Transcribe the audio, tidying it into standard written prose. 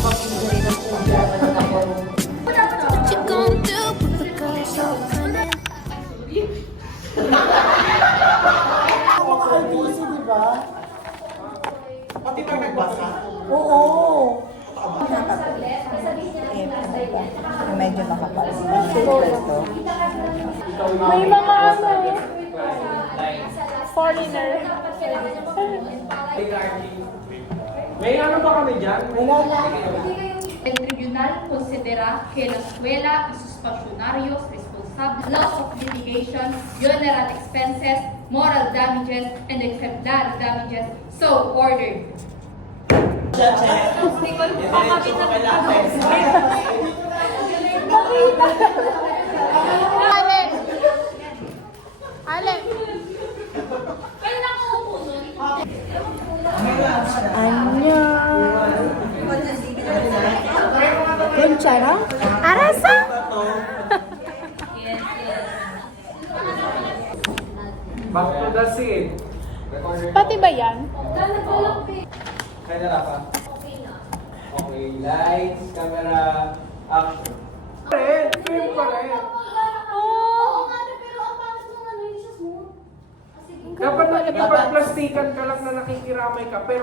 What you gonna do with the girl so cunning? Maka-IBC, di ba? Pati pag nagbasa? Oo. Medyo makapal. Pwesto. May mga ano, foreigner. May ano ba kami dyan? El tribunal considera que la escuela y sus funcionarios responsables loss of litigation, general expenses, moral damages, and exemplary damages, so ordered. Alin? Alin? Kutsara? Arasa? Back to the scene. Pati ba yan? Kaya na Rafa? Okay, lights, camera, action. Film pa rin. Oh! Dapat nakikipagplastikan ka lang na nakikiramay ka, pero